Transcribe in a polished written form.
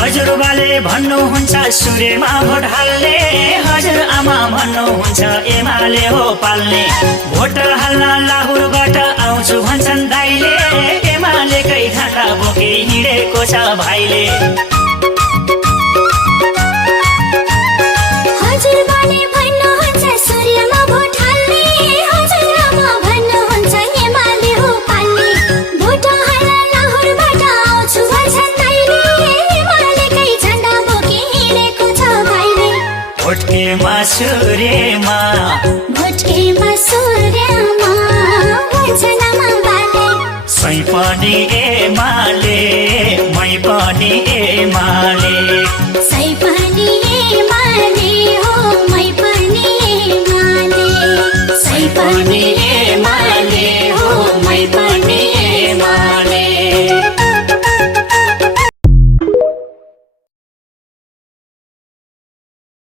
हजुरबाले भन्नुहुन्छ सूर्यमा भोट हाल्ने, हजुरआमा भन्नुहुन्छ एमाले हो पाल्ने। भोट हाल्न लाहुरबाट आउँछु भन्छन् दाइले, एमालेकै झण्डा बोकी हिँडेको छ भाइले। हजुरबाले भन्नुहुन्छ सूर्यमा भोट हाल्ने, हजुरआमा भन्नुहुन्छ एमाले हो पाल्ने। भोट हाल्न लाहुरबाट आउँछु भन्छन् दाइले, एमालेकै झण्डा बोकी हिँडेको छ भाइले। भोटकेमा सूर्यमा, भोटकेमा सूर्यमा भन्छन् आमा बाले। सै पनि एमाले, मै पनि एमाले।